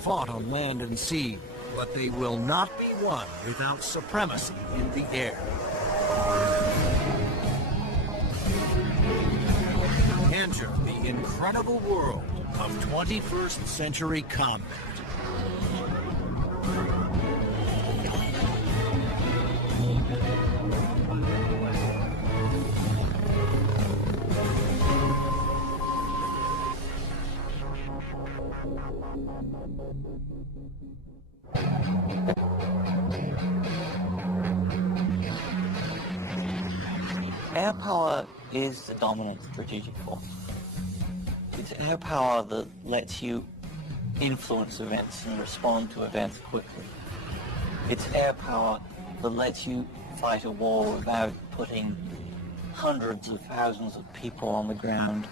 fought on land and sea, but they will not be won without supremacy in the air. Enter the incredible world of 21st century combat. Air power is the dominant strategic force. It's air power that lets you influence events and respond to events quickly. It's air power that lets you fight a war without putting hundreds of thousands of people on the ground.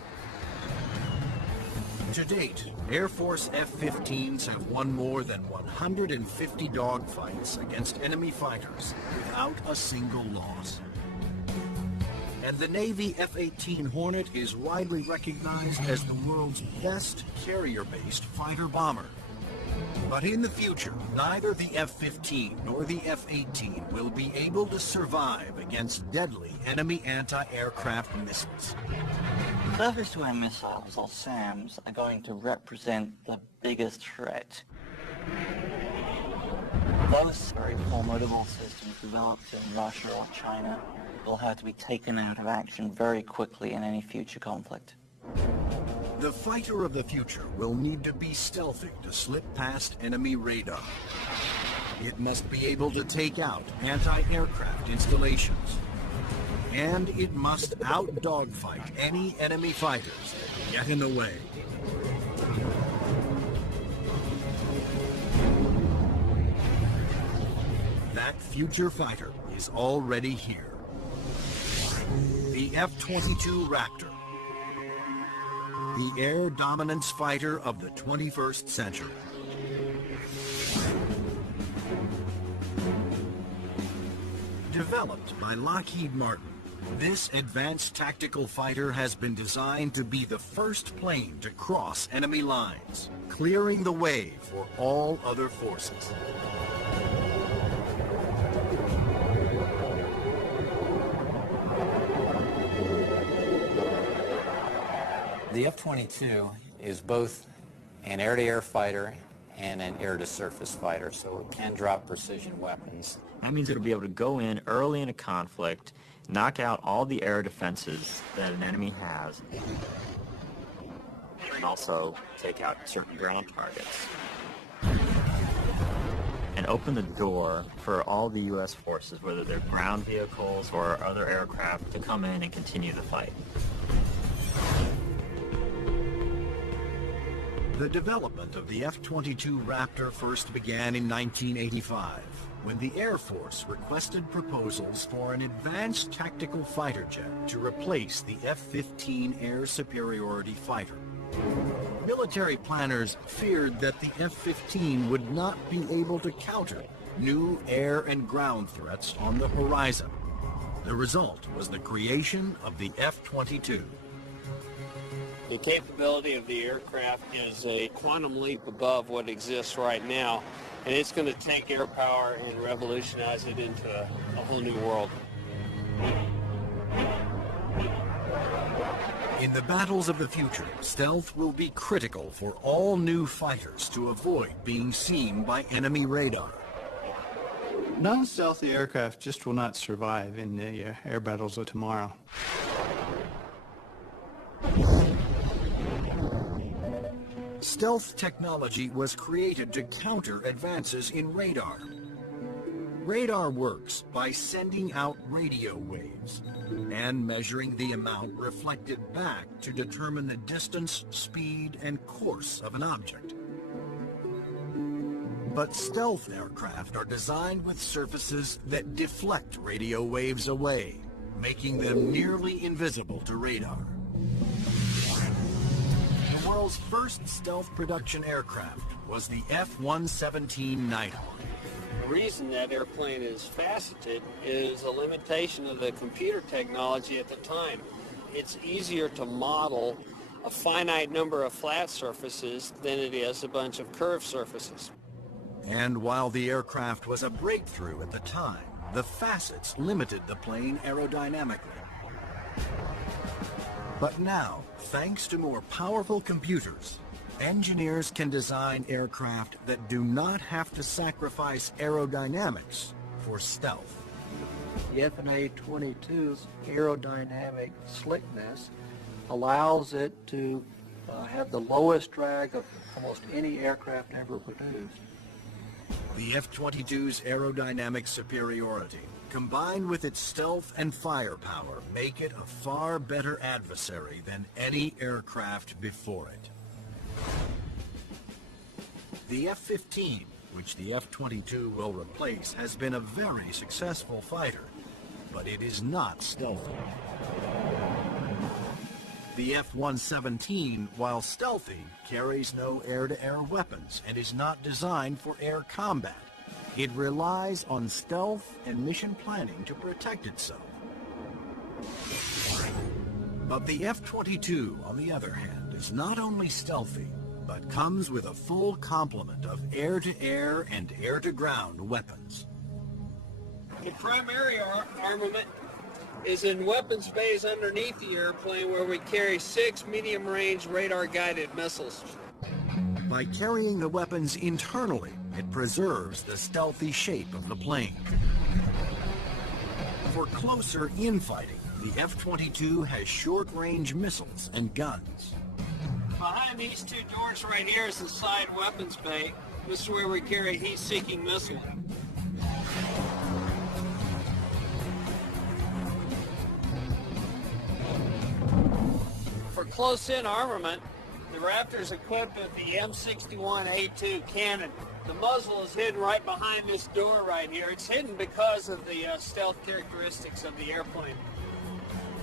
To date, Air Force F-15s have won more than 150 dogfights against enemy fighters without a single loss. And the Navy F-18 Hornet is widely recognized as the world's best carrier-based fighter bomber. But in the future, neither the F-15 nor the F-18 will be able to survive against deadly enemy anti-aircraft missiles. Surface-to-air missiles, or SAMs, are going to represent the biggest threat. Those very formidable systems developed in Russia or China will have to be taken out of action very quickly in any future conflict. The fighter of the future will need to be stealthy to slip past enemy radar. It must be able to take out anti-aircraft installations. And it must out-dogfight any enemy fighters that get in the way. That future fighter is already here. The F-22 Raptor. The air dominance fighter of the 21st century. Developed by Lockheed Martin, this advanced tactical fighter has been designed to be the first plane to cross enemy lines, clearing the way for all other forces. The F-22 is both an air-to-air fighter and an air-to-surface fighter, so it can drop precision weapons. That means it'll be able to go in early in a conflict, knock out all the air defenses that an enemy has, and also take out certain ground targets. And open the door for all the U.S. forces, whether they're ground vehicles or other aircraft, to come in and continue the fight. The development of the F-22 Raptor first began in 1985, when the Air Force requested proposals for an advanced tactical fighter jet to replace the F-15 air superiority fighter. Military planners feared that the F-15 would not be able to counter new air and ground threats on the horizon. The result was the creation of the F-22. The capability of the aircraft is a quantum leap above what exists right now, and it's going to take air power and revolutionize it into a whole new world. In the battles of the future, stealth will be critical for all new fighters to avoid being seen by enemy radar. Non-stealthy aircraft just will not survive in the air battles of tomorrow. Stealth technology was created to counter advances in radar. Radar works by sending out radio waves and measuring the amount reflected back to determine the distance, speed, and course of an object. But stealth aircraft are designed with surfaces that deflect radio waves away, making them nearly invisible to radar. The world's first stealth production aircraft was the F-117 Nighthawk. The reason that airplane is faceted is a limitation of the computer technology at the time. It's easier to model a finite number of flat surfaces than it is a bunch of curved surfaces. And while the aircraft was a breakthrough at the time, the facets limited the plane aerodynamically. But now, thanks to more powerful computers, engineers can design aircraft that do not have to sacrifice aerodynamics for stealth. The F/A-22's aerodynamic slickness allows it to have the lowest drag of almost any aircraft ever produced. The F-22's aerodynamic superiority, combined with its stealth and firepower, make it a far better adversary than any aircraft before it. The F-15, which the F-22 will replace, has been a very successful fighter, but it is not stealthy. The F-117, while stealthy, carries no air-to-air weapons and is not designed for air combat. It relies on stealth and mission planning to protect itself. But the F-22, on the other hand, is not only stealthy, but comes with a full complement of air-to-air and air-to-ground weapons. The primary armament is in weapons bays underneath the airplane, where we carry 6 medium-range radar-guided missiles. By carrying the weapons internally, it preserves the stealthy shape of the plane. For closer infighting, the F-22 has short-range missiles and guns. Behind these two doors right here is the side weapons bay. This is where we carry heat-seeking missiles. For close-in armament, the Raptor is equipped with the M61A2 cannon. The muzzle is hidden right behind this door right here. It's hidden because of the stealth characteristics of the airplane.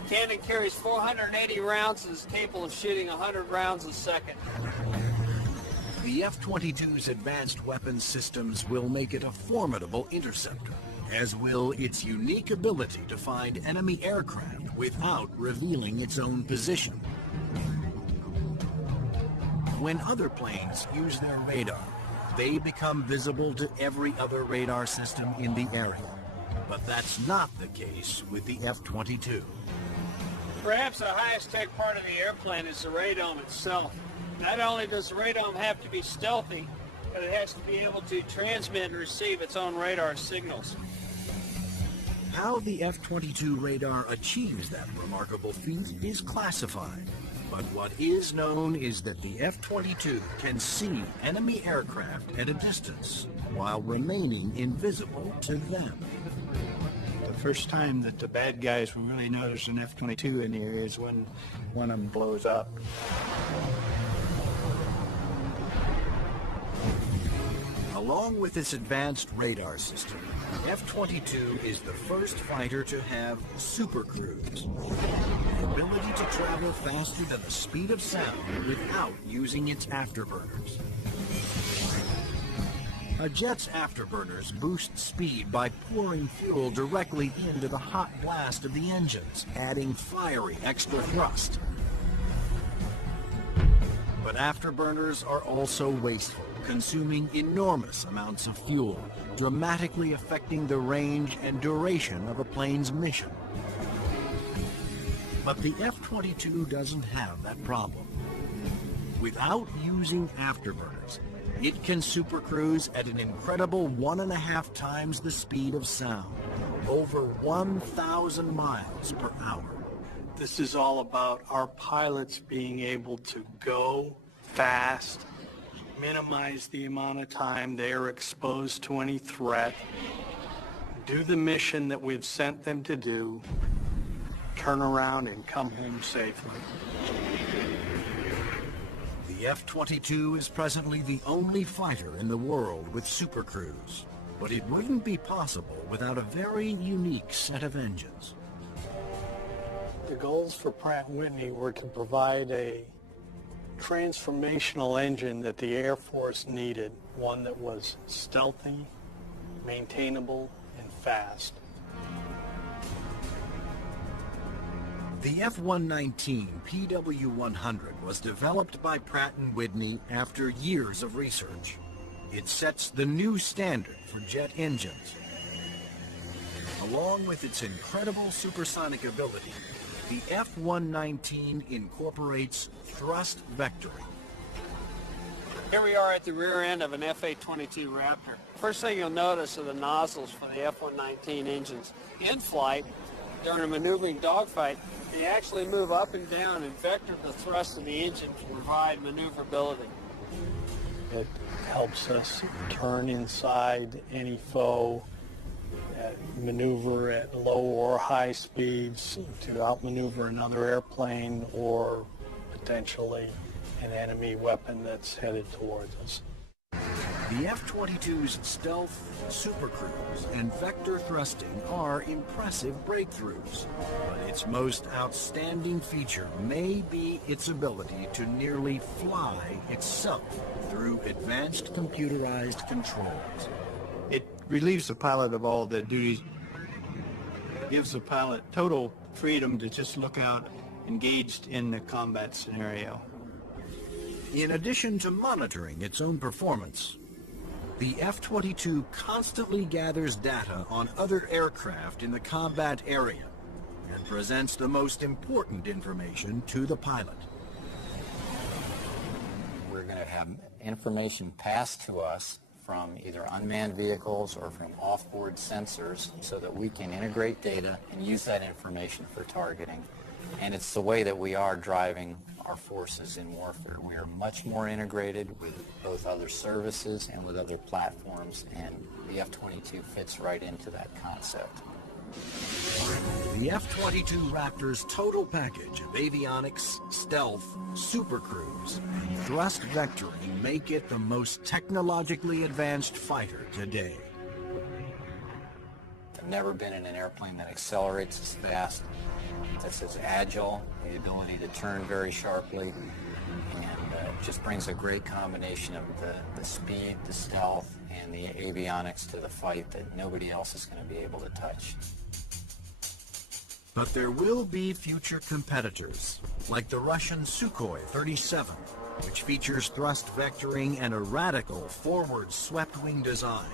The cannon carries 480 rounds and is capable of shooting 100 rounds a second. The F-22's advanced weapons systems will make it a formidable interceptor, as will its unique ability to find enemy aircraft without revealing its own position. When other planes use their radar, they become visible to every other radar system in the area. But that's not the case with the F-22. Perhaps the highest tech part of the airplane is the radome itself. Not only does the radome have to be stealthy, but it has to be able to transmit and receive its own radar signals. How the F-22 radar achieves that remarkable feat is classified. But what is known is that the F-22 can see enemy aircraft at a distance while remaining invisible to them. The first time that the bad guys will really know there's an F-22 in the area is when one of them blows up. Along with its advanced radar system, the F-22 is the first fighter to have supercruise, the ability to travel faster than the speed of sound without using its afterburners. A jet's afterburners boost speed by pouring fuel directly into the hot blast of the engines, adding fiery extra thrust. But afterburners are also wasteful, consuming enormous amounts of fuel, dramatically affecting the range and duration of a plane's mission. But the F-22 doesn't have that problem. Without using afterburners, it can supercruise at an incredible 1.5 times the speed of sound, over 1,000 miles per hour. This is all about our pilots being able to go fast, minimize the amount of time they are exposed to any threat, do the mission that we've sent them to do, turn around and come home safely. The F-22 is presently the only fighter in the world with supercruise, but it wouldn't be possible without a very unique set of engines. The goals for Pratt & Whitney were to provide a transformational engine that the Air Force needed, one that was stealthy, maintainable, and fast. The F-119 PW-100 was developed by Pratt & Whitney after years of research. It sets the new standard for jet engines. Along with its incredible supersonic ability, the F-119 incorporates thrust vectoring. Here we are at the rear end of an F-A-22 Raptor. First thing you'll notice are the nozzles for the F-119 engines. In flight, during a maneuvering dogfight, they actually move up and down and vector the thrust of the engine to provide maneuverability. It helps us turn inside any foe, maneuver at low or high speeds to outmaneuver another airplane or potentially an enemy weapon that's headed towards us. The F-22's stealth, supercruise, and vector thrusting are impressive breakthroughs, but its most outstanding feature may be its ability to nearly fly itself through advanced computerized controls. It relieves the pilot of all the duties, gives the pilot total freedom to just look out engaged in the combat scenario. In addition to monitoring its own performance, the F-22 constantly gathers data on other aircraft in the combat area and presents the most important information to the pilot. We're going to have information passed to us from either unmanned vehicles or from off-board sensors so that we can integrate data and use that information for targeting. And it's the way that we are driving our forces in warfare. We are much more integrated with both other services and with other platforms, and the F-22 fits right into that concept. The F-22 Raptor's total package of avionics, stealth, supercruise, and thrust vectoring make it the most technologically advanced fighter today. I've never been in an airplane that accelerates as fast, that's as agile, the ability to turn very sharply, and just brings a great combination of the speed, the stealth, and the avionics to the fight that nobody else is going to be able to touch. But there will be future competitors, like the Russian Sukhoi 37, which features thrust vectoring and a radical forward swept-wing design.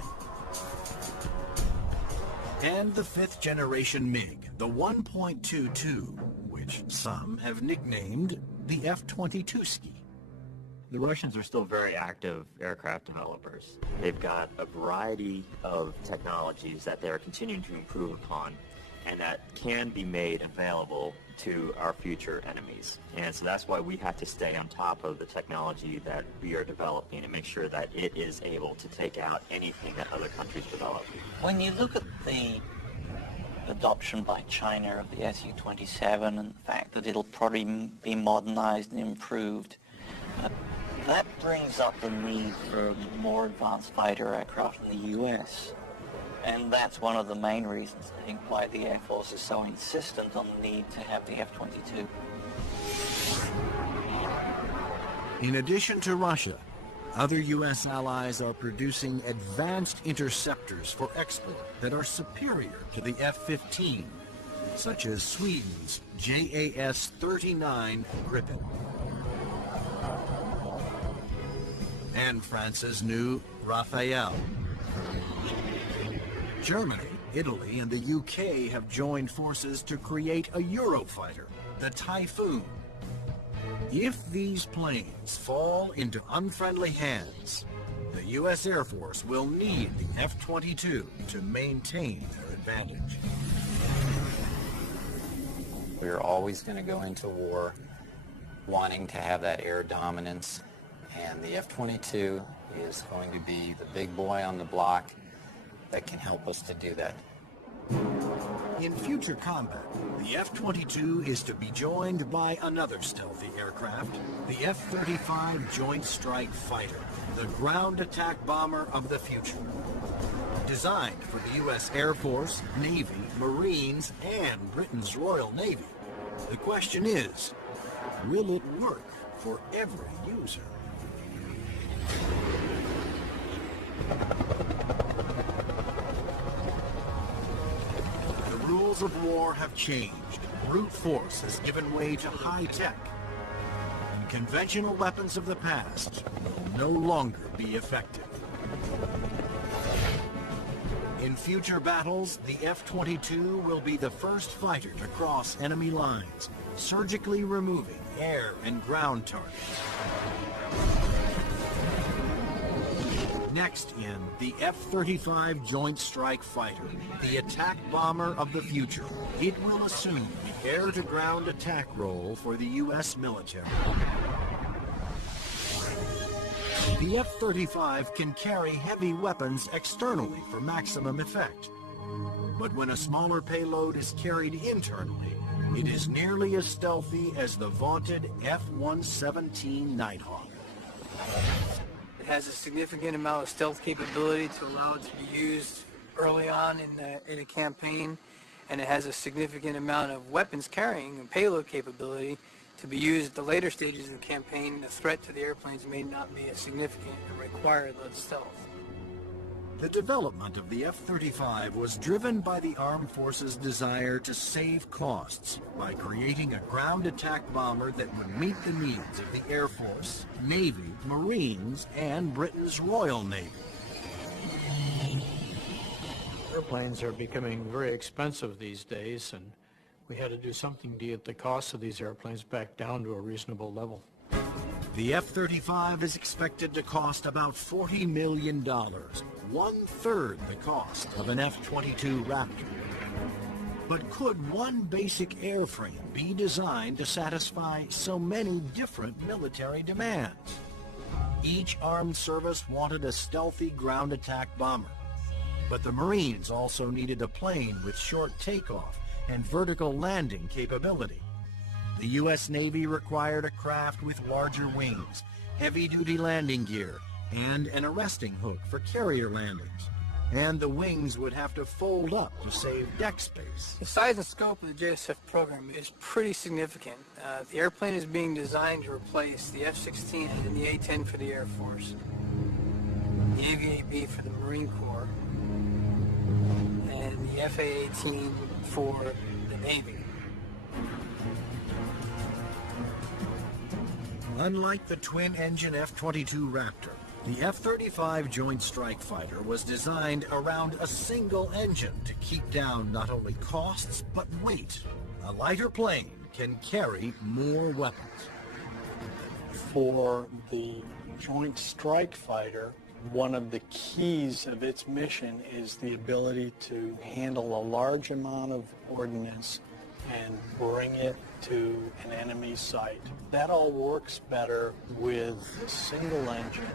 And the fifth-generation MiG, the 1.22, which some have nicknamed the F-22ski. The Russians are still very active aircraft developers. They've got a variety of technologies that they're continuing to improve upon and that can be made available to our future enemies. And so that's why we have to stay on top of the technology that we are developing and make sure that it is able to take out anything that other countries develop. When you look at the adoption by China of the Su-27 and the fact that it'll probably be modernized and improved, that brings up the need for more advanced fighter aircraft in the U.S. And that's one of the main reasons, I think, why the Air Force is so insistent on the need to have the F-22. In addition to Russia, other U.S. allies are producing advanced interceptors for export that are superior to the F-15, such as Sweden's JAS-39 Gripen and France's new Rafale. Germany, Italy, and the UK have joined forces to create a Eurofighter, the Typhoon. If these planes fall into unfriendly hands, the U.S. Air Force will need the F-22 to maintain their advantage. We're always going to go into war wanting to have that air dominance, and the F-22 is going to be the big boy on the block that can help us to do that. In future combat, the F-22 is to be joined by another stealthy aircraft, the F-35 Joint Strike Fighter, the ground attack bomber of the future. Designed for the U.S. Air Force, Navy, Marines, and Britain's Royal Navy, the question is, will it work for every user? The rules of war have changed. brute force has given way to high tech, and conventional weapons of the past will no longer be effective. In future battles, the F-22 will be the first fighter to cross enemy lines, surgically removing air and ground targets. Next in, the F-35 Joint Strike Fighter, the attack bomber of the future. It will assume the air-to-ground attack role for the U.S. military. The F-35 can carry heavy weapons externally for maximum effect. But when a smaller payload is carried internally, it is nearly as stealthy as the vaunted F-117 Nighthawk. It has a significant amount of stealth capability to allow it to be used early on in a campaign, and it has a significant amount of weapons carrying and payload capability to be used at the later stages of the campaign. The threat to the airplanes may not be as significant and require the stealth. The development of the F-35 was driven by the Armed Forces' desire to save costs by creating a ground attack bomber that would meet the needs of the Air Force, Navy, Marines, and Britain's Royal Navy. Airplanes are becoming very expensive these days, and we had to do something to get the cost of these airplanes back down to a reasonable level. The F-35 is expected to cost about $40 million, one-third the cost of an F-22 Raptor. But could one basic airframe be designed to satisfy so many different military demands? Each armed service wanted a stealthy ground attack bomber, but the Marines also needed a plane with short takeoff and vertical landing capability. The U.S. Navy required a craft with larger wings, heavy-duty landing gear, and an arresting hook for carrier landings. And the wings would have to fold up to save deck space. The size and scope of the JSF program is pretty significant. The airplane is being designed to replace the F-16 and the A-10 for the Air Force, the AV-8B for the Marine Corps, and the FA-18 for the Navy. Unlike the twin-engine F-22 Raptor, the F-35 Joint Strike Fighter was designed around a single engine to keep down not only costs, but weight. A lighter plane can carry more weapons. For the Joint Strike Fighter, one of the keys of its mission is the ability to handle a large amount of ordnance and bring it to an enemy site. That all works better with a single engine.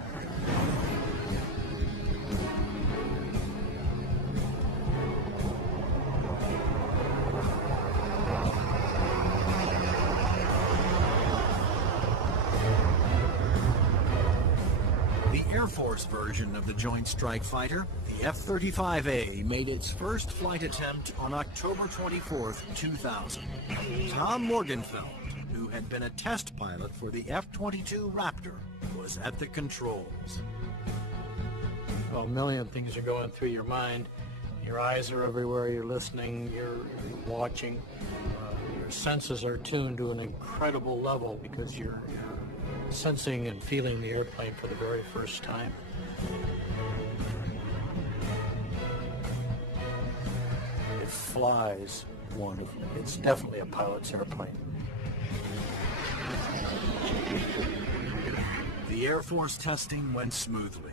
The Air Force version of the Joint Strike Fighter, the F-35A, made its first flight attempt on October 24, 2000. Tom Morgenfeld, who had been a test pilot for the F-22 Raptor, was at the controls. Well, a million things are going through your mind. Your eyes are everywhere, you're listening, you're watching. Your senses are tuned to an incredible level because you're sensing and feeling the airplane for the very first time. It flies wonderfully. It's definitely a pilot's airplane. The Air Force testing went smoothly.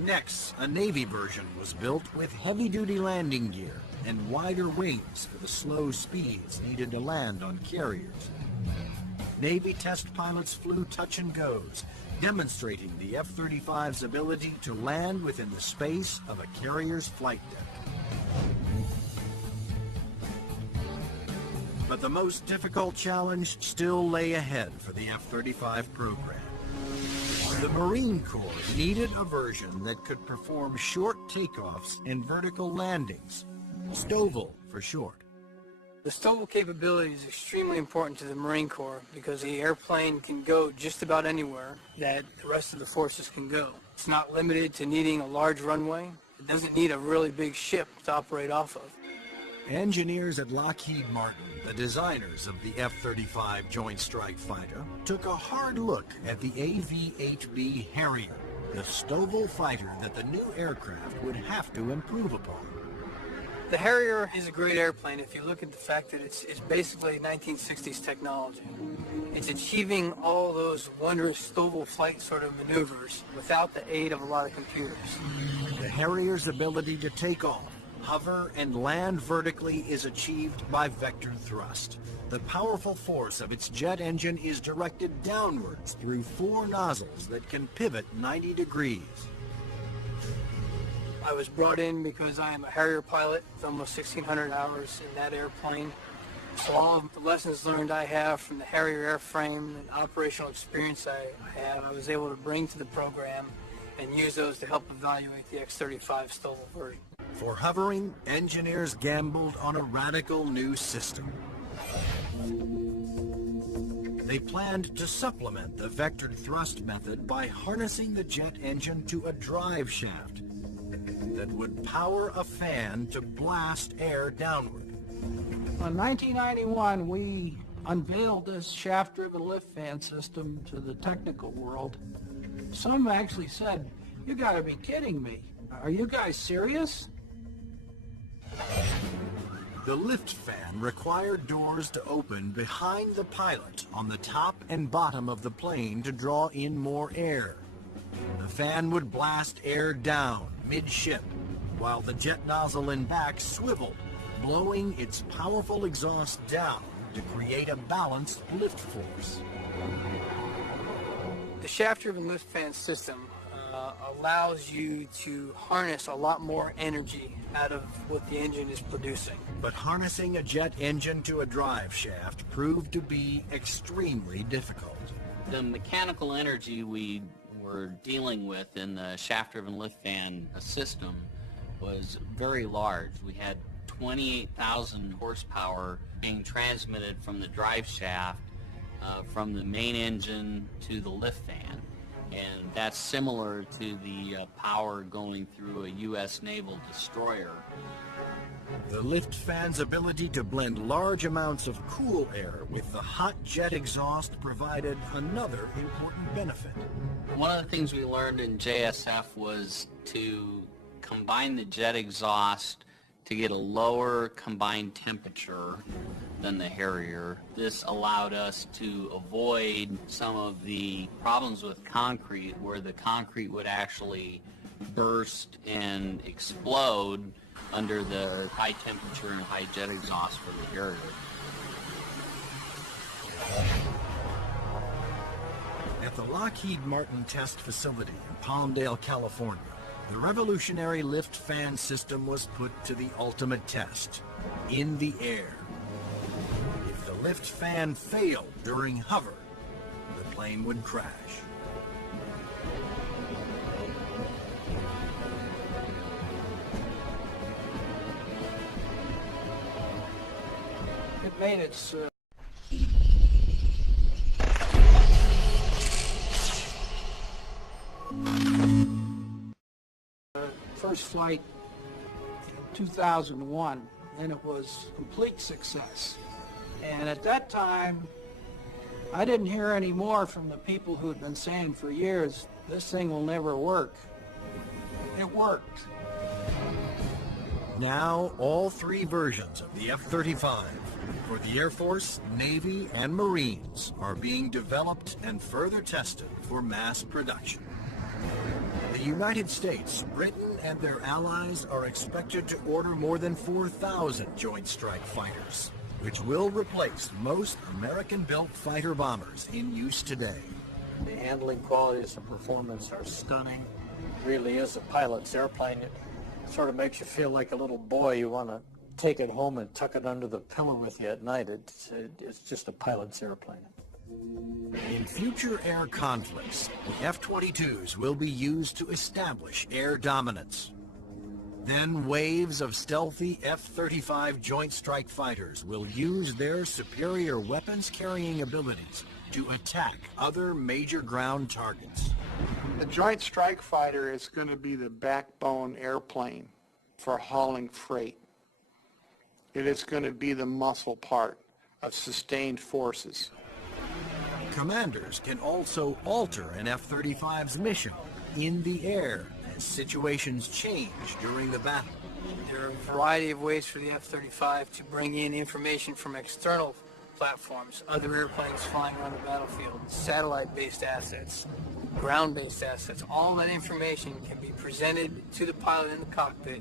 Next, a Navy version was built with heavy-duty landing gear and wider wings for the slow speeds needed to land on carriers. Navy test pilots flew touch-and-goes, demonstrating the F-35's ability to land within the space of a carrier's flight deck. But the most difficult challenge still lay ahead for the F-35 program. The Marine Corps needed a version that could perform short takeoffs and vertical landings, STOVL for short. The STOVL capability is extremely important to the Marine Corps because the airplane can go just about anywhere that the rest of the forces can go. It's not limited to needing a large runway. It doesn't need a really big ship to operate off of. Engineers at Lockheed Martin, the designers of the F-35 Joint Strike Fighter, took a hard look at the AV-8B Harrier, the STOVL fighter that the new aircraft would have to improve upon. The Harrier is a great airplane if you look at the fact that it's basically 1960s technology. It's achieving all those wondrous STOVL flight sort of maneuvers without the aid of a lot of computers. The Harrier's ability to take off, hover, and land vertically is achieved by vector thrust. The powerful force of its jet engine is directed downwards through 4 nozzles that can pivot 90 degrees. I was brought in because I am a Harrier pilot with almost 1,600 hours in that airplane. So all of the lessons learned I have from the Harrier airframe and operational experience I have, I was able to bring to the program and use those to help evaluate the X-35 STOVL version. For hovering, engineers gambled on a radical new system. They planned to supplement the vectored thrust method by harnessing the jet engine to a drive shaft that would power a fan to blast air downward. In 1991, we unveiled this shaft-driven lift fan system to the technical world. Some actually said, "You gotta be kidding me. Are you guys serious?" The lift fan required doors to open behind the pilot on the top and bottom of the plane to draw in more air. The fan would blast air down mid-ship, while the jet nozzle in back swiveled, blowing its powerful exhaust down to create a balanced lift force. The shaft-driven lift fan system allows you to harness a lot more energy out of what the engine is producing. But harnessing a jet engine to a drive shaft proved to be extremely difficult. The mechanical energy we were dealing with in the shaft-driven lift fan system was very large. We had 28,000 horsepower being transmitted from the drive shaft from the main engine to the lift fan. And that's similar to the power going through a U.S. naval destroyer. The lift fan's ability to blend large amounts of cool air with the hot jet exhaust provided another important benefit. One of the things we learned in JSF was to combine the jet exhaust to get a lower combined temperature than the Harrier. This allowed us to avoid some of the problems with concrete where the concrete would actually burst and explode under the high temperature and high jet exhaust for the Harrier. At the Lockheed Martin test facility in Palmdale, California, the revolutionary lift fan system was put to the ultimate test, in the air. If the lift fan failed during hover, the plane would crash. It made its first flight in 2001, and it was complete success. And at that time, I didn't hear any more from the people who had been saying for years, this thing will never work. It worked. Now, all 3 versions of the F-35 for the Air Force, Navy, and Marines are being developed and further tested for mass production. The United States, Britain, and their allies are expected to order more than 4,000 Joint Strike Fighters, which will replace most American-built fighter bombers in use today. The handling qualities and performance are stunning. It really is a pilot's airplane. It sort of makes you feel like a little boy. You want to take it home and tuck it under the pillow with you at night. It's just a pilot's airplane. In future air conflicts, the F-22s will be used to establish air dominance. Then waves of stealthy F-35 Joint Strike Fighters will use their superior weapons-carrying abilities to attack other major ground targets. The Joint Strike Fighter is going to be the backbone airplane for hauling freight. It is going to be the muscle part of sustained forces. Commanders can also alter an F-35's mission in the air as situations change during the battle. There are a variety of ways for the F-35 to bring in information from external platforms, other airplanes flying around the battlefield, satellite-based assets, ground-based assets. All that information can be presented to the pilot in the cockpit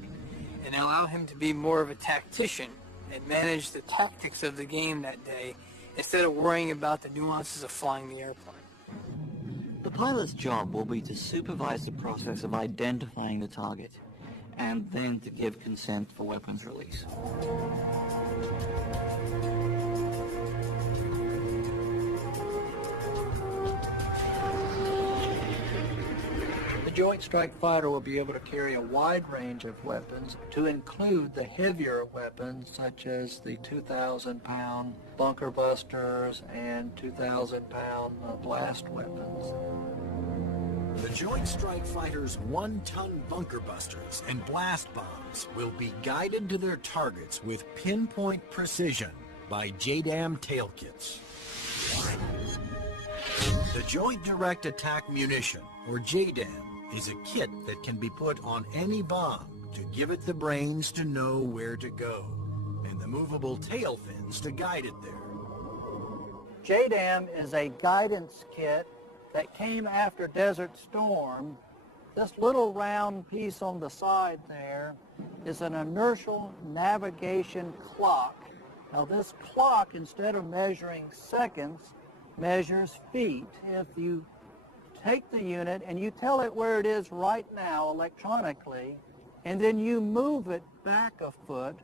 and allow him to be more of a tactician and manage the tactics of the game that day instead of worrying about the nuances of flying the airplane. The pilot's job will be to supervise the process of identifying the target and then to give consent for weapons release. The Joint Strike Fighter will be able to carry a wide range of weapons, to include the heavier weapons such as the 2,000-pound bunker busters and 2,000-pound blast weapons. The Joint Strike Fighter's 1-ton bunker busters and blast bombs will be guided to their targets with pinpoint precision by JDAM tail kits. The Joint Direct Attack Munition, or JDAM, is a kit that can be put on any bomb to give it the brains to know where to go, and the movable tail fins to guide it there. JDAM is a guidance kit that came after Desert Storm. This little round piece on the side there is an inertial navigation clock. Now this clock, instead of measuring seconds, measures feet. If you take the unit and you tell it where it is right now electronically, and then you move it back a foot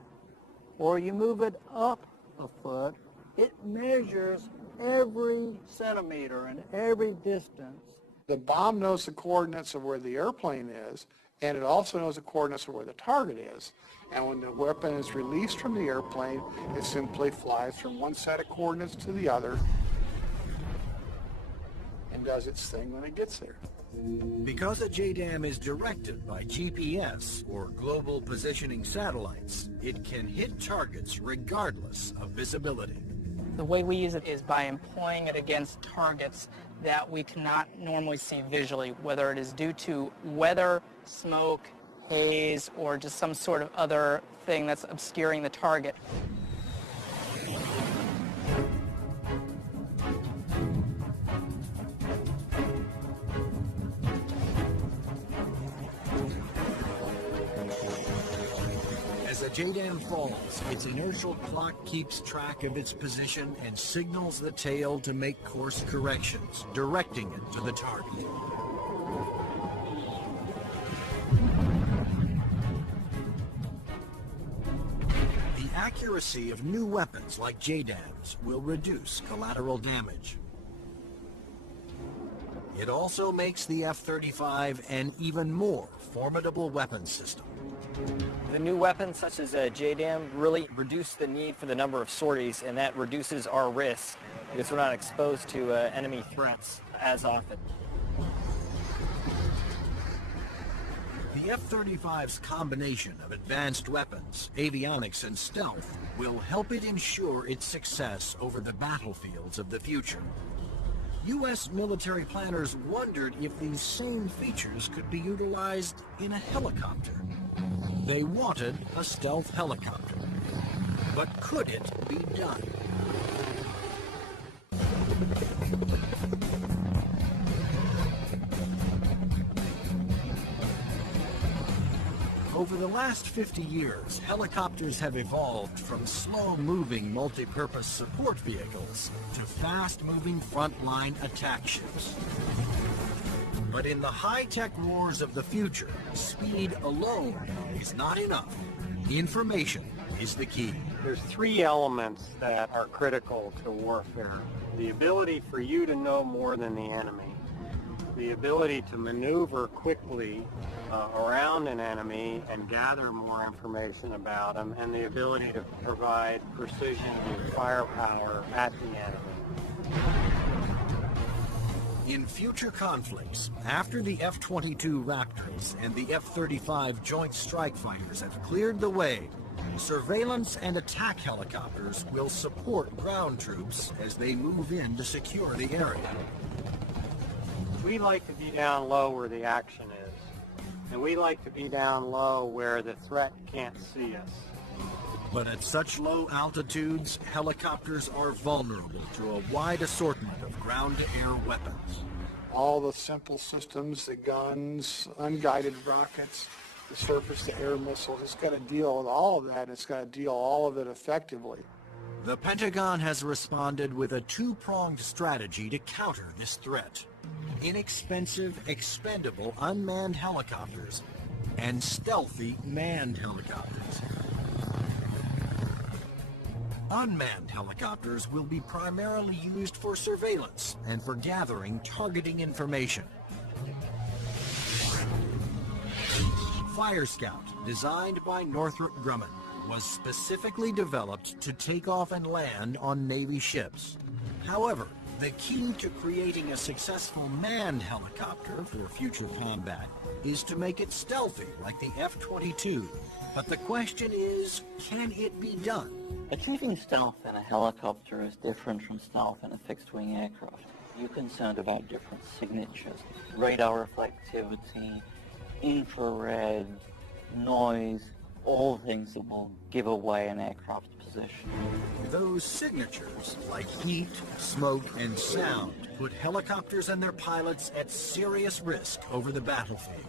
or you move it up a foot, it measures every centimeter and every distance. The bomb knows the coordinates of where the airplane is, and it also knows the coordinates of where the target is. And when the weapon is released from the airplane, it simply flies from one set of coordinates to the other and does its thing when it gets there. Because a JDAM is directed by GPS, or Global Positioning Satellites, it can hit targets regardless of visibility. The way we use it is by employing it against targets that we cannot normally see visually, whether it is due to weather, smoke, haze, or just some sort of other thing that's obscuring the target. As a JDAM falls, its inertial clock keeps track of its position and signals the tail to make course corrections, directing it to the target. The accuracy of new weapons like JDAMs will reduce collateral damage. It also makes the F-35 an even more formidable weapons system. The new weapons such as JDAM really reduce the need for the number of sorties, and that reduces our risk because we're not exposed to enemy threats as often. The F-35's combination of advanced weapons, avionics, and stealth will help it ensure its success over the battlefields of the future. U.S. military planners wondered if these same features could be utilized in a helicopter. They wanted a stealth helicopter. But could it be done? Over the last 50 years, helicopters have evolved from slow-moving multi-purpose support vehicles to fast-moving frontline attack ships. But in the high-tech wars of the future, speed alone is not enough. Information is the key. There's three elements that are critical to warfare. The ability for you to know more than the enemy, the ability to maneuver quickly around an enemy and gather more information about them, and the ability to provide precision and firepower at the enemy. In future conflicts, after the F-22 Raptors and the F-35 Joint Strike Fighters have cleared the way Surveillance and attack helicopters will support ground troops as they move in to secure the area. We like to be down low where the action is, and we like to be down low where the threat can't see us. But at such low altitudes, helicopters are vulnerable to a wide assortment of ground-to-air weapons. All the simple systems, the guns, unguided rockets, the surface-to-air missiles, it's got to deal with all of that, and it's got to deal all of it effectively. The Pentagon has responded with a two-pronged strategy to counter this threat. Inexpensive, expendable unmanned helicopters and stealthy manned helicopters. Unmanned helicopters will be primarily used for surveillance and for gathering targeting information. Fire Scout, designed by Northrop Grumman, was specifically developed to take off and land on Navy ships. However, the key to creating a successful manned helicopter for future combat is to make it stealthy like the F-22. But the question is, can it be done? Achieving stealth in a helicopter is different from stealth in a fixed-wing aircraft. You're concerned about different signatures, radar reflectivity, infrared, noise, all things that will give away an aircraft's position. Those signatures, like heat, smoke, and sound, put helicopters and their pilots at serious risk over the battlefield.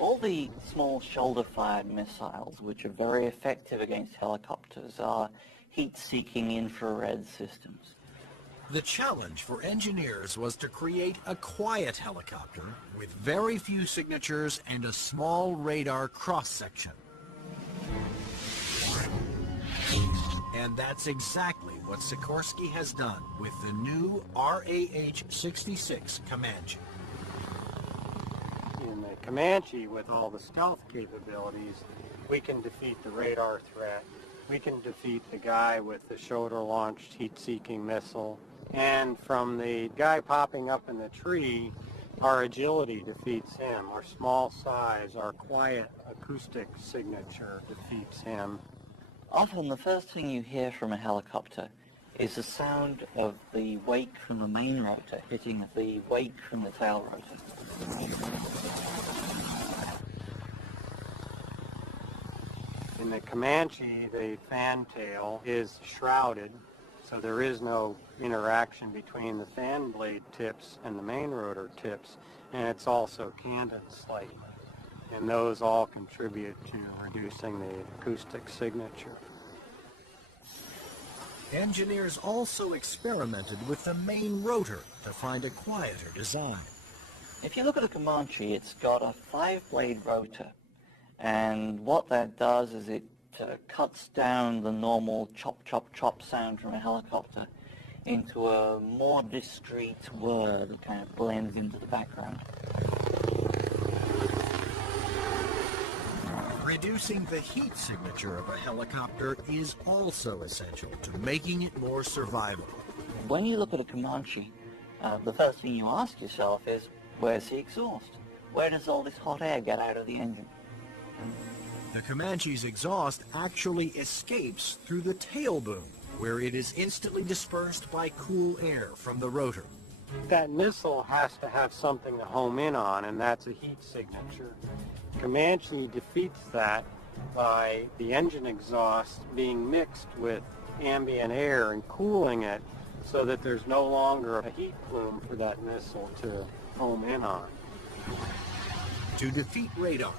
All the small shoulder-fired missiles, which are very effective against helicopters, are heat-seeking infrared systems. The challenge for engineers was to create a quiet helicopter with very few signatures and a small radar cross-section. And that's exactly what Sikorsky has done with the new RAH-66 Comanche. In the Comanche, with all the stealth capabilities, we can defeat the radar threat. We can defeat the guy with the shoulder-launched heat-seeking missile. And from the guy popping up in the tree, our agility defeats him. Our small size, our quiet acoustic signature defeats him. Often the first thing you hear from a helicopter is the sound of the wake from the main rotor hitting the wake from the tail rotor. In the Comanche, the fantail is shrouded, so there is no interaction between the fan blade tips and the main rotor tips, and it's also canted slightly. And those all contribute to reducing the acoustic signature. Engineers also experimented with the main rotor to find a quieter design. If you look at a Comanche, it's got a 5-blade rotor, and what that does is it cuts down the normal chop, chop, chop sound from a helicopter into a more discreet whir that kind of blends into the background. Reducing the heat signature of a helicopter is also essential to making it more survivable. When you look at a Comanche, the first thing you ask yourself is, where's the exhaust? Where does all this hot air get out of the engine? The Comanche's exhaust actually escapes through the tail boom, where it is instantly dispersed by cool air from the rotor. That missile has to have something to home in on, and that's a heat signature. Comanche defeats that by the engine exhaust being mixed with ambient air and cooling it so that there's no longer a heat plume for that missile to home in on. To defeat radar,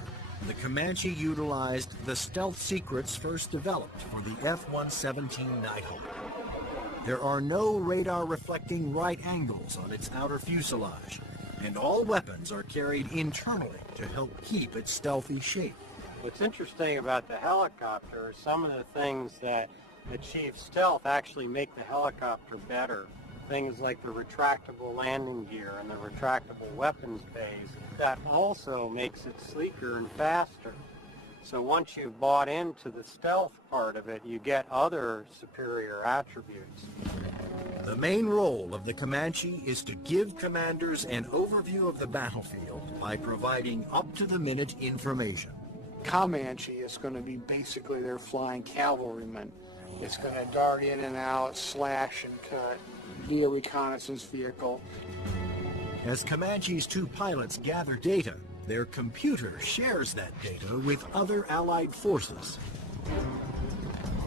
the Comanche utilized the stealth secrets first developed for the F-117 Nighthawk. There are no radar-reflecting right angles on its outer fuselage, and all weapons are carried internally to help keep its stealthy shape. What's interesting about the helicopter, some of the things that achieve stealth actually make the helicopter better. Things like the retractable landing gear and the retractable weapons bays. That also makes it sleeker and faster. So once you've bought into the stealth part of it, you get other superior attributes. The main role of the Comanche is to give commanders an overview of the battlefield by providing up-to-the-minute information. Comanche is going to be basically their flying cavalryman. It's going to dart in and out, slash and cut, be a reconnaissance vehicle. As Comanche's two pilots gather data, their computer shares that data with other Allied forces.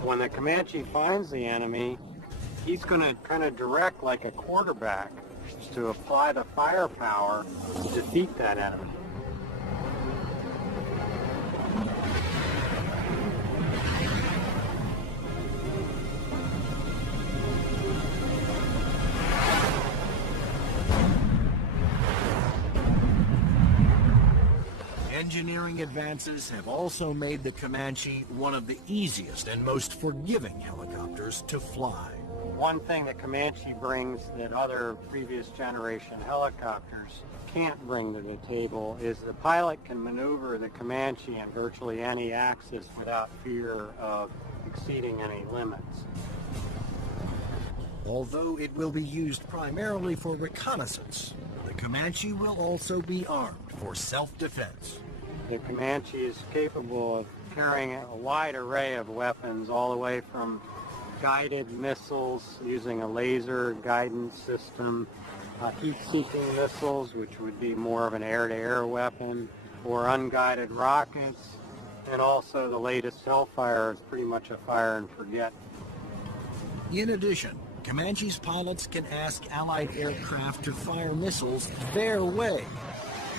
When the Comanche finds the enemy, he's going to kind of direct like a quarterback to apply the firepower to defeat that enemy. Engineering advances have also made the Comanche one of the easiest and most forgiving helicopters to fly. One thing that Comanche brings that other previous generation helicopters can't bring to the table is the pilot can maneuver the Comanche in virtually any axis without fear of exceeding any limits. Although it will be used primarily for reconnaissance, the Comanche will also be armed for self-defense. The Comanche is capable of carrying a wide array of weapons, all the way from guided missiles using a laser guidance system, heat-seeking missiles, which would be more of an air-to-air weapon, or unguided rockets, and also the latest Hellfire is pretty much a fire and forget. In addition, Comanche's pilots can ask Allied aircraft to fire missiles their way,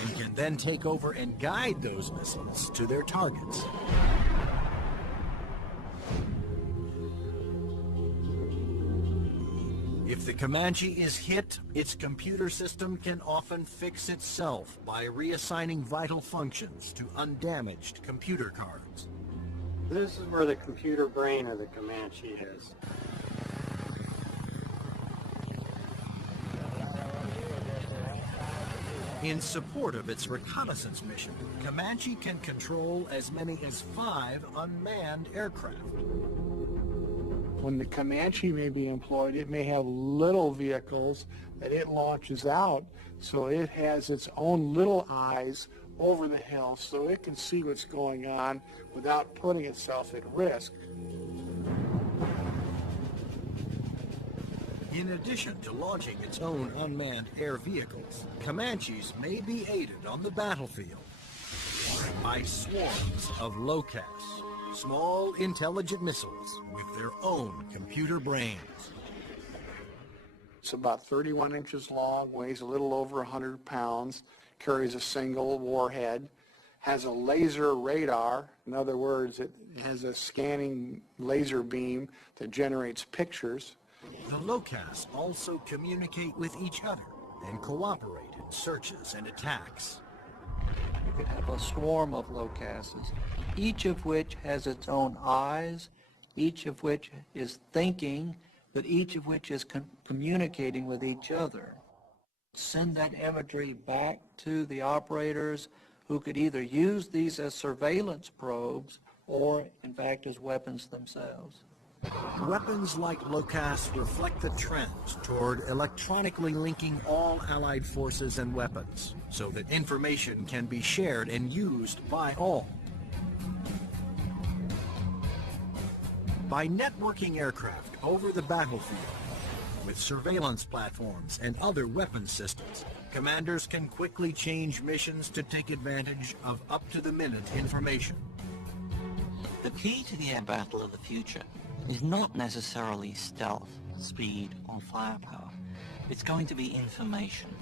and can then take over and guide those missiles to their targets. If the Comanche is hit, its computer system can often fix itself by reassigning vital functions to undamaged computer cards. This is where the computer brain of the Comanche is. In support of its reconnaissance mission, Comanche can control as many as 5 unmanned aircraft. When the Comanche may be employed, it may have little vehicles that it launches out, so it has its own little eyes over the hill so it can see what's going on without putting itself at risk. In addition to launching its own unmanned air vehicles, Comanches may be aided on the battlefield by swarms of LOCAS, small intelligent missiles with their own computer brains. It's about 31 inches long, weighs a little over 100 pounds, carries a single warhead, has a laser radar. In other words, it has a scanning laser beam that generates pictures. The LOCAS also communicate with each other and cooperate in searches and attacks. You could have a swarm of LOCASes, each of which has its own eyes, each of which is thinking, but each of which is communicating with each other. Send that imagery back to the operators who could either use these as surveillance probes or, in fact, as weapons themselves. Weapons like LOCAS reflect the trend toward electronically linking all Allied forces and weapons, so that information can be shared and used by all. By networking aircraft over the battlefield, with surveillance platforms and other weapons systems, commanders can quickly change missions to take advantage of up-to-the-minute information. The key to the air battle of the future is not necessarily stealth, speed, or firepower. It's going to be information.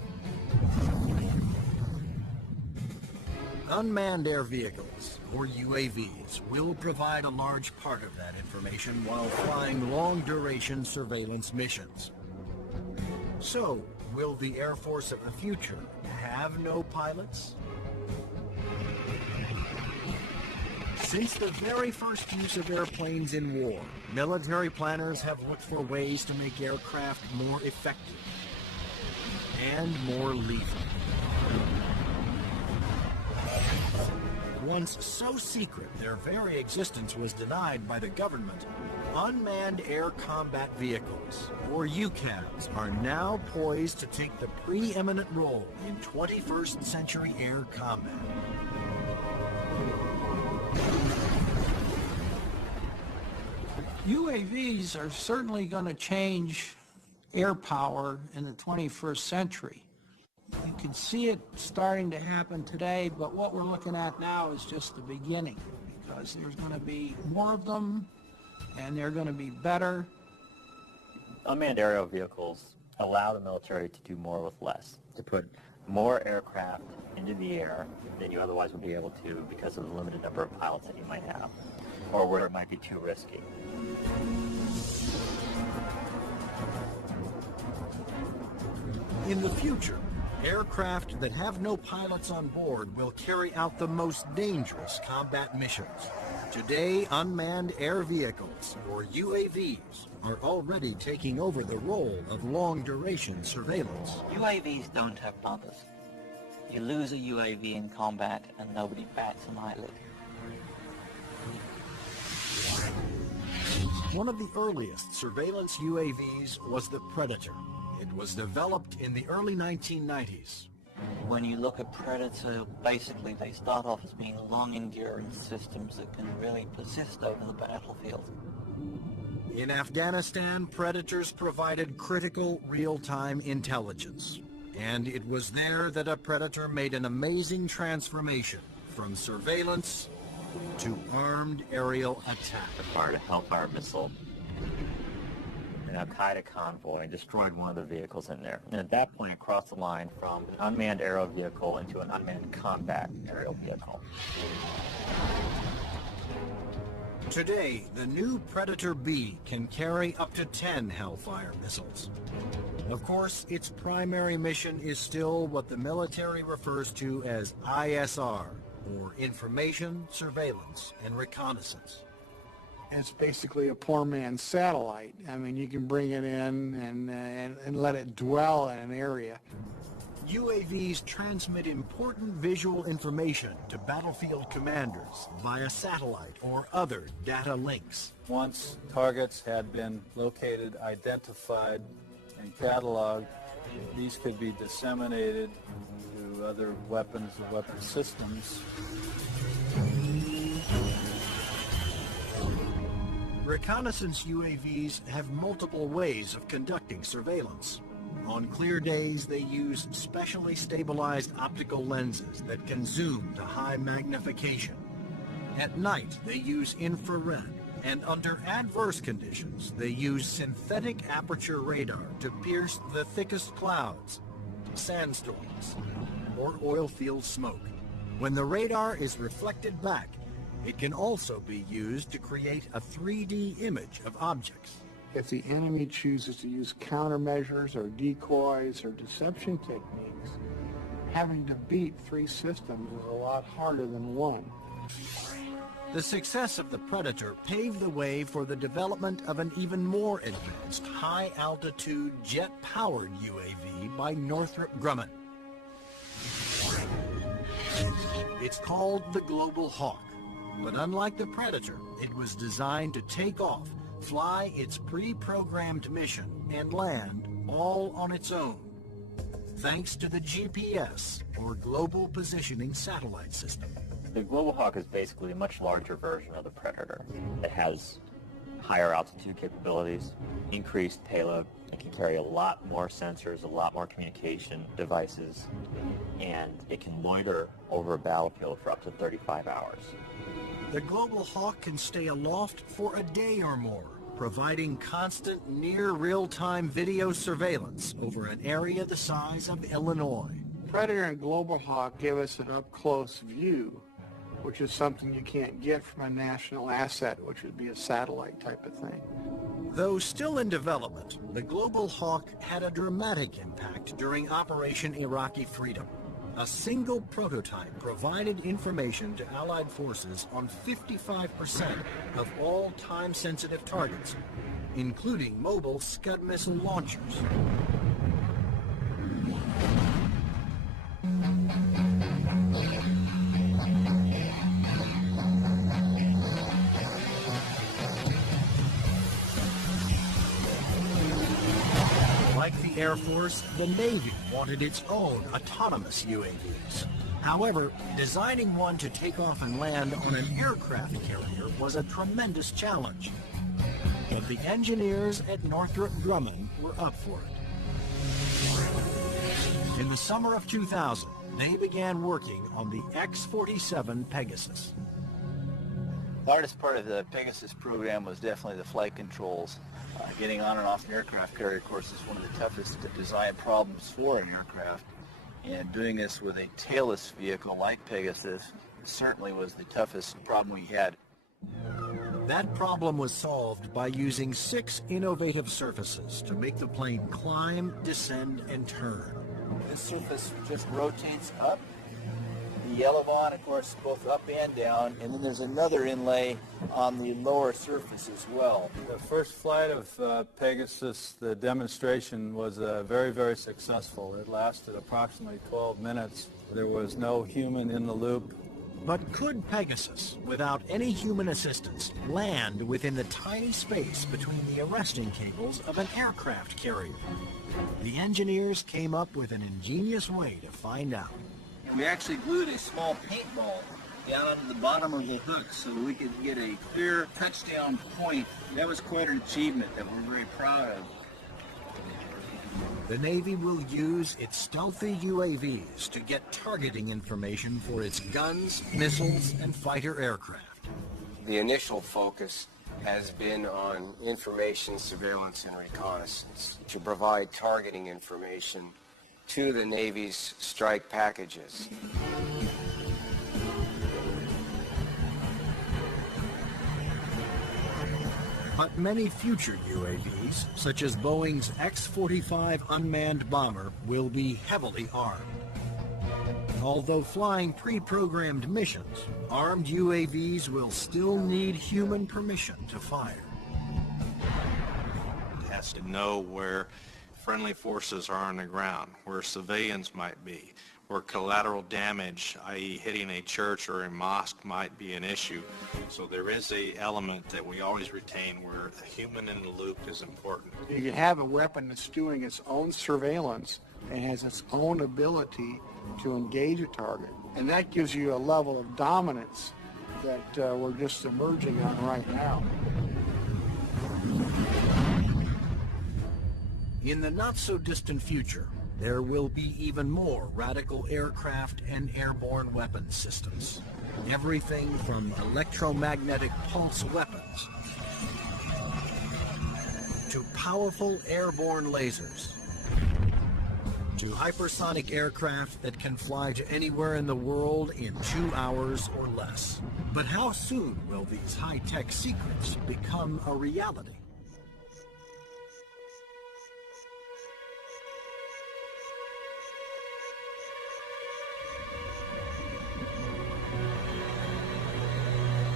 Unmanned air vehicles, or UAVs, will provide a large part of that information while flying long-duration surveillance missions. So, will the Air Force of the future have no pilots? Since the very first use of airplanes in war, military planners have looked for ways to make aircraft more effective and more lethal. Once so secret their very existence was denied by the government, unmanned air combat vehicles, or UCAVs, are now poised to take the preeminent role in 21st century air combat. UAVs are certainly going to change air power in the 21st century. You can see it starting to happen today, but what we're looking at now is just the beginning, because there's going to be more of them, and they're going to be better. Unmanned aerial vehicles allow the military to do more with less, to put more aircraft into the air than you otherwise would be able to because of the limited number of pilots that you might have, or where it might be too risky. In the future, aircraft that have no pilots on board will carry out the most dangerous combat missions. Today, unmanned air vehicles, or UAVs, are already taking over the role of long-duration surveillance. UAVs don't have mothers. You lose a UAV in combat and nobody bats an eyelid. One of the earliest surveillance UAVs was the Predator. It was developed in the early 1990s. When you look at Predator, basically they start off as being long-endurance systems that can really persist over the battlefield. In Afghanistan, Predators provided critical real-time intelligence. And it was there that a Predator made an amazing transformation from surveillance to armed aerial attack. Fired a Hellfire missile. An Al-Qaeda convoy destroyed one of the vehicles in there. And at that point, it crossed the line from an unmanned aerial vehicle into an unmanned combat aerial vehicle. Today, the new Predator B can carry up to 10 Hellfire missiles. Of course, its primary mission is still what the military refers to as ISR, or Information, Surveillance, and Reconnaissance. It's basically a poor man's satellite. I mean, you can bring it in and let it dwell in an area. UAVs transmit important visual information to battlefield commanders via satellite or other data links. Once targets had been located, identified, and cataloged, these could be disseminated to other weapons and weapon systems. Reconnaissance UAVs have multiple ways of conducting surveillance. On clear days, they use specially stabilized optical lenses that can zoom to high magnification. At night, they use infrared, and under adverse conditions, they use synthetic aperture radar to pierce the thickest clouds, sandstorms, or oil field smoke. When the radar is reflected back, it can also be used to create a 3D image of objects. If the enemy chooses to use countermeasures or decoys or deception techniques, having to beat 3 systems is a lot harder than 1. The success of the Predator paved the way for the development of an even more advanced high-altitude jet-powered UAV by Northrop Grumman. It's called the Global Hawk, but unlike the Predator, it was designed to take off, fly its pre-programmed mission, and land all on its own, thanks to the GPS, or Global Positioning Satellite System. The Global Hawk is basically a much larger version of the Predator. It has higher altitude capabilities, increased payload. It can carry a lot more sensors, a lot more communication devices, and it can loiter over a battlefield for up to 35 hours. The Global Hawk can stay aloft for a day or more, providing constant near real-time video surveillance over an area the size of Illinois. Predator and Global Hawk give us an up-close view, which is something you can't get from a national asset, which would be a satellite type of thing. Though still in development, the Global Hawk had a dramatic impact during Operation Iraqi Freedom. A single prototype provided information to Allied forces on 55% of all time-sensitive targets, including mobile Scud missile launchers. Like the Air Force, the Navy wanted its own autonomous UAVs. However, designing one to take off and land on an aircraft carrier was a tremendous challenge. But the engineers at Northrop Grumman were up for it. In the summer of 2000, they began working on the X-47 Pegasus. The hardest part of the Pegasus program was definitely the flight controls. Getting on and off an aircraft carrier, of course, is one of the toughest design problems for an aircraft. And doing this with a tailless vehicle like Pegasus certainly was the toughest problem we had. That problem was solved by using 6 innovative surfaces to make the plane climb, descend, and turn. This surface just rotates up. The elevon, of course, both up and down, and then there's another inlay on the lower surface as well. The first flight of Pegasus, the demonstration was very, very successful. It lasted approximately 12 minutes. There was no human in the loop. But could Pegasus, without any human assistance, land within the tiny space between the arresting cables of an aircraft carrier? The engineers came up with an ingenious way to find out. We actually glued a small paintball down onto the bottom of the hook so we could get a clear touchdown point. That was quite an achievement that we're very proud of. The Navy will use its stealthy UAVs to get targeting information for its guns, missiles, and fighter aircraft. The initial focus has been on information, surveillance, and reconnaissance to provide targeting information to the Navy's strike packages. But many future UAVs, such as Boeing's X-45 unmanned bomber, will be heavily armed. Although flying pre-programmed missions, armed UAVs will still need human permission to fire. It has to know where friendly forces are on the ground, where civilians might be, where collateral damage, i.e. hitting a church or a mosque, might be an issue. So there is an element that we always retain where a human in the loop is important. You can have a weapon that's doing its own surveillance and has its own ability to engage a target. And that gives you a level of dominance that we're just emerging on right now. In the not-so-distant future, there will be even more radical aircraft and airborne weapons systems. Everything from electromagnetic pulse weapons to powerful airborne lasers to hypersonic aircraft that can fly to anywhere in the world in 2 hours or less. But how soon will these high-tech secrets become a reality?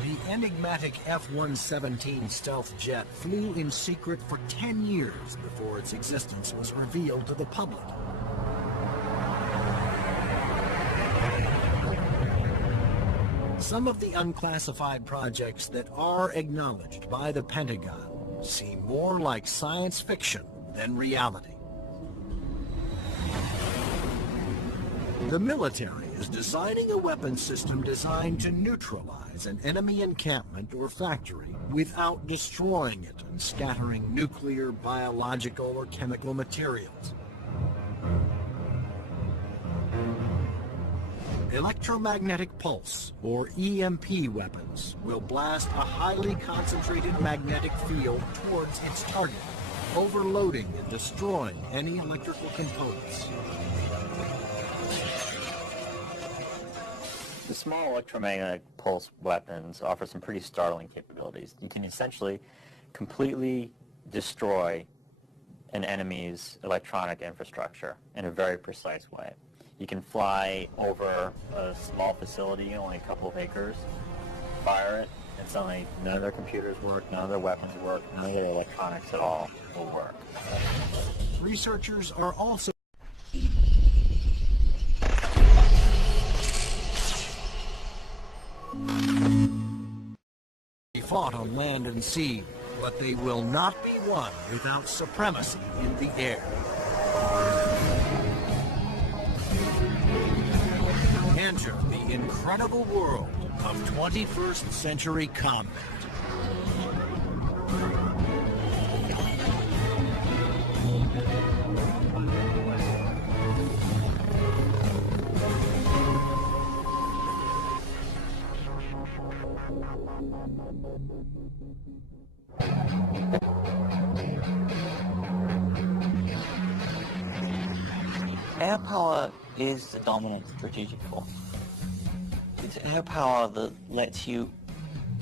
The enigmatic F-117 stealth jet flew in secret for 10 years before its existence was revealed to the public. Some of the unclassified projects that are acknowledged by the Pentagon seem more like science fiction than reality. The military is designing a weapons system designed to neutralize an enemy encampment or factory without destroying it and scattering nuclear, biological, or chemical materials. Electromagnetic pulse, or EMP weapons, will blast a highly concentrated magnetic field towards its target, overloading and destroying any electrical components. The small electromagnetic pulse weapons offer some pretty startling capabilities. You can essentially completely destroy an enemy's electronic infrastructure in a very precise way. You can fly over a small facility, only a couple of acres, fire it, and suddenly none of their computers work, none of their weapons work, none of their electronics at all will work. Researchers are also fought on land and sea, but they will not be won without supremacy in the air. Enter the incredible world of 21st century combat. Air power is the dominant strategic force. It's air power that lets you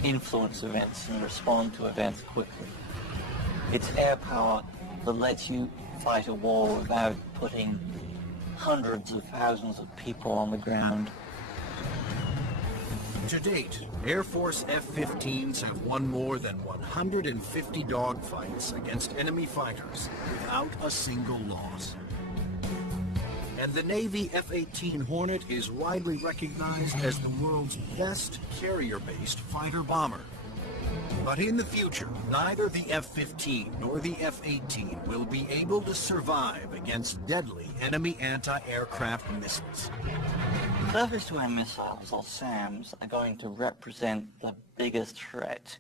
influence events and respond to events quickly. It's air power that lets you fight a war without putting hundreds of thousands of people on the ground. To date, Air Force F-15s have won more than 150 dogfights against enemy fighters without a single loss. And the Navy F-18 Hornet is widely recognized as the world's best carrier-based fighter bomber. But in the future, neither the F-15 nor the F-18 will be able to survive against deadly enemy anti-aircraft missiles. Surface-to-air missiles, or SAMs, are going to represent the biggest threat.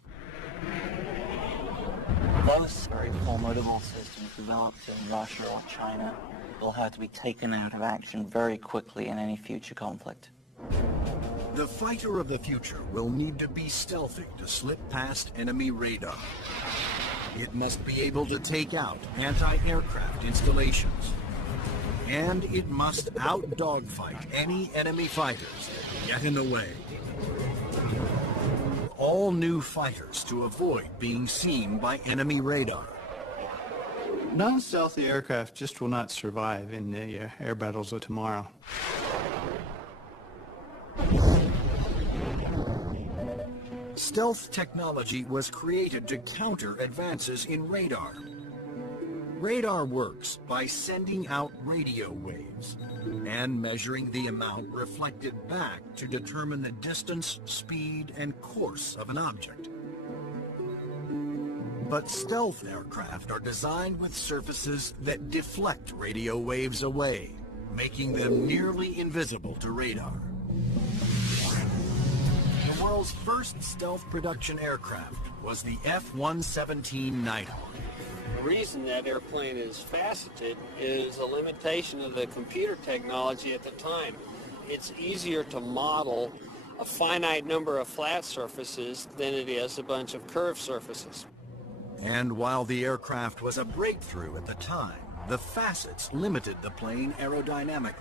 Those very formidable systems developed in Russia or China will have to be taken out of action very quickly in any future conflict. The fighter of the future will need to be stealthy to slip past enemy radar. It must be able to take out anti-aircraft installations. And it must out-dogfight any enemy fighters that get in the way. All new fighters to avoid being seen by enemy radar. Non-stealthy aircraft just will not survive in the air battles of tomorrow. Stealth technology was created to counter advances in radar. Radar works by sending out radio waves and measuring the amount reflected back to determine the distance, speed, and course of an object. But stealth aircraft are designed with surfaces that deflect radio waves away, making them nearly invisible to radar. The world's first stealth production aircraft was the F-117 Nighthawk. The reason that airplane is faceted is a limitation of the computer technology at the time. It's easier to model a finite number of flat surfaces than it is a bunch of curved surfaces. And while the aircraft was a breakthrough at the time, the facets limited the plane aerodynamically.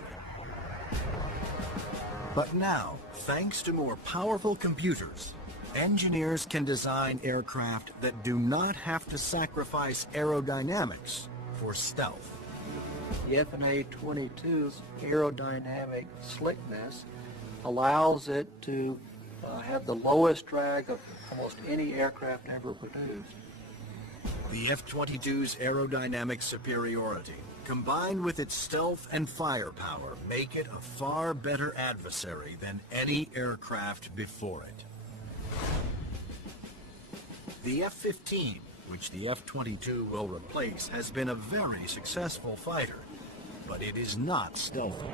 But now, thanks to more powerful computers, engineers can design aircraft that do not have to sacrifice aerodynamics for stealth. The F/A-22's aerodynamic slickness allows it to have the lowest drag of almost any aircraft ever produced. The F-22's aerodynamic superiority, combined with its stealth and firepower, make it a far better adversary than any aircraft before it. The F-15, which the F-22 will replace, has been a very successful fighter, but it is not stealthy.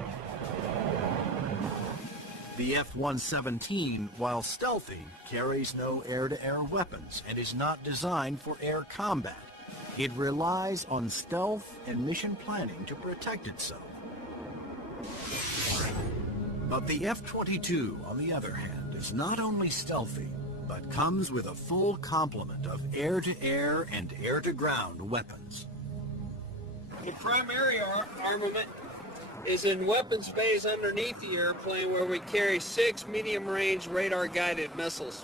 The F-117, while stealthy, carries no air-to-air weapons and is not designed for air combat. It relies on stealth and mission planning to protect itself. But the F-22, on the other hand, is not only stealthy, but comes with a full complement of air-to-air and air-to-ground weapons. The primary armament is in weapons bays underneath the airplane, where we carry 6 medium-range radar-guided missiles.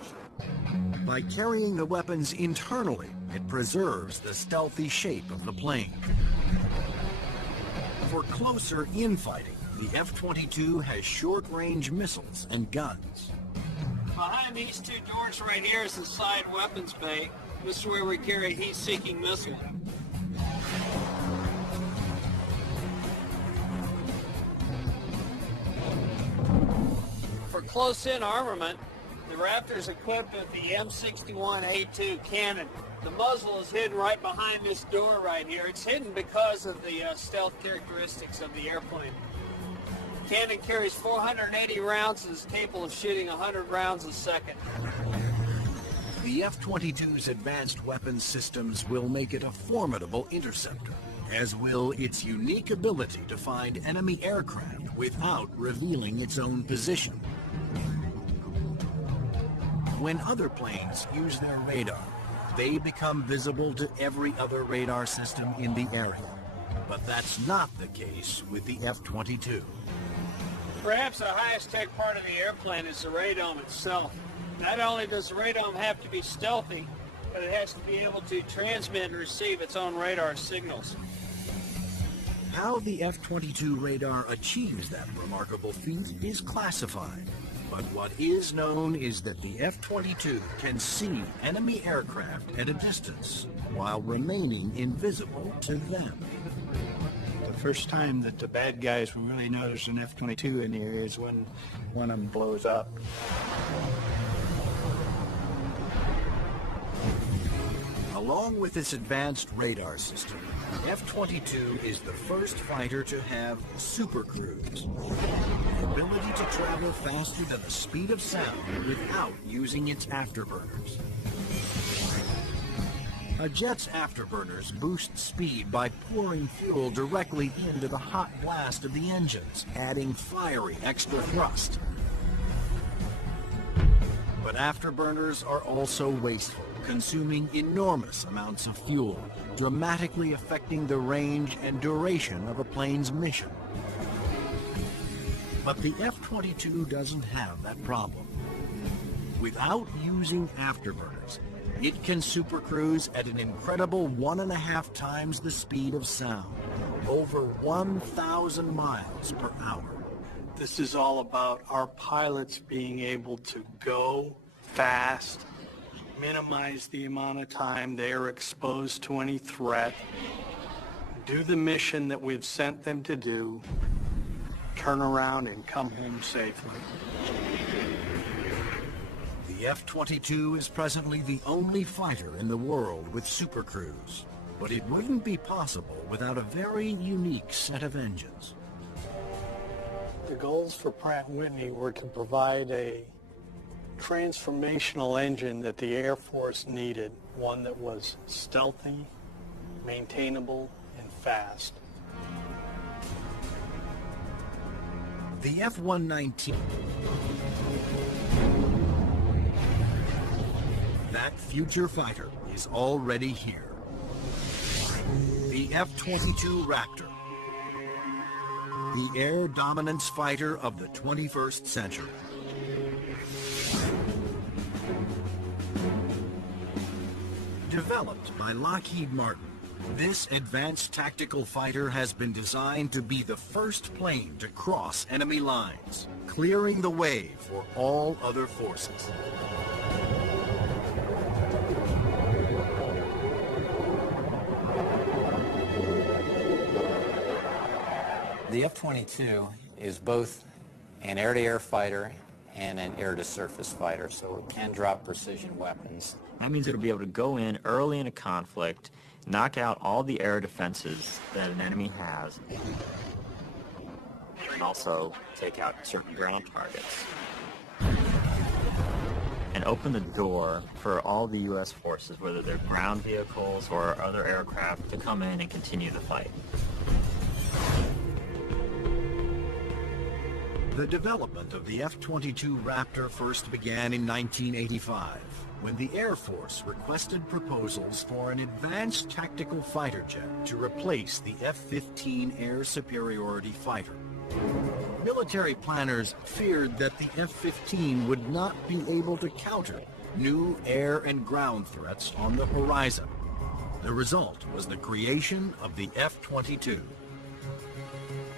By carrying the weapons internally, it preserves the stealthy shape of the plane. For closer infighting, the F-22 has short-range missiles and guns. Behind these two doors right here is the side weapons bay. This is where we carry a heat-seeking missile. For close-in armament, the Raptor is equipped with the M61A2 cannon. The muzzle is hidden right behind this door right here. It's hidden because of the stealth characteristics of the airplane. The cannon carries 480 rounds and is capable of shooting 100 rounds a second. The F-22's advanced weapons systems will make it a formidable interceptor, as will its unique ability to find enemy aircraft without revealing its own position. When other planes use their radar, they become visible to every other radar system in the area. But that's not the case with the F-22. Perhaps the highest tech part of the airplane is the radome itself. Not only does the radome have to be stealthy, but it has to be able to transmit and receive its own radar signals. How the F-22 radar achieves that remarkable feat is classified. But what is known is that the F-22 can see enemy aircraft at a distance while remaining invisible to them. The first time that the bad guys will really know there's an F-22 in the area is when one of them blows up. Along with its advanced radar system, the F-22 is the first fighter to have supercruise, the ability to travel faster than the speed of sound without using its afterburners. A jet's afterburners boost speed by pouring fuel directly into the hot blast of the engines, adding fiery extra thrust. But afterburners are also wasteful, consuming enormous amounts of fuel, dramatically affecting the range and duration of a plane's mission. But the F-22 doesn't have that problem. Without using afterburners, it can supercruise at an incredible 1.5 times the speed of sound, over 1,000 miles per hour. This is all about our pilots being able to go fast, minimize the amount of time they are exposed to any threat, do the mission that we've sent them to do, turn around and come home safely. The F-22 is presently the only fighter in the world with supercruise, but it wouldn't be possible without a very unique set of engines. The goals for Pratt & Whitney were to provide a transformational engine that the Air Force needed, one that was stealthy, maintainable, and fast. The F-119. That future fighter is already here. The F-22 Raptor. The air dominance fighter of the 21st century. Developed by Lockheed Martin, this advanced tactical fighter has been designed to be the first plane to cross enemy lines, clearing the way for all other forces. The F-22 is both an air-to-air fighter and an air-to-surface fighter, so it can drop precision weapons. That means it'll be able to go in early in a conflict, knock out all the air defenses that an enemy has, and also take out certain ground targets. And open the door for all the U.S. forces, whether they're ground vehicles or other aircraft, to come in and continue the fight. The development of the F-22 Raptor first began in 1985, when the Air Force requested proposals for an advanced tactical fighter jet to replace the F-15 air superiority fighter. Military planners feared that the F-15 would not be able to counter new air and ground threats on the horizon. The result was the creation of the F-22.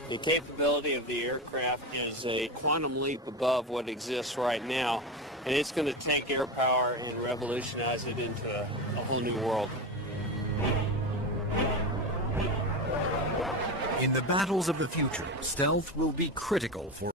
The capability of the aircraft is a quantum leap above what exists right now, and it's going to take air power and revolutionize it into a whole new world. In the battles of the future, stealth will be critical for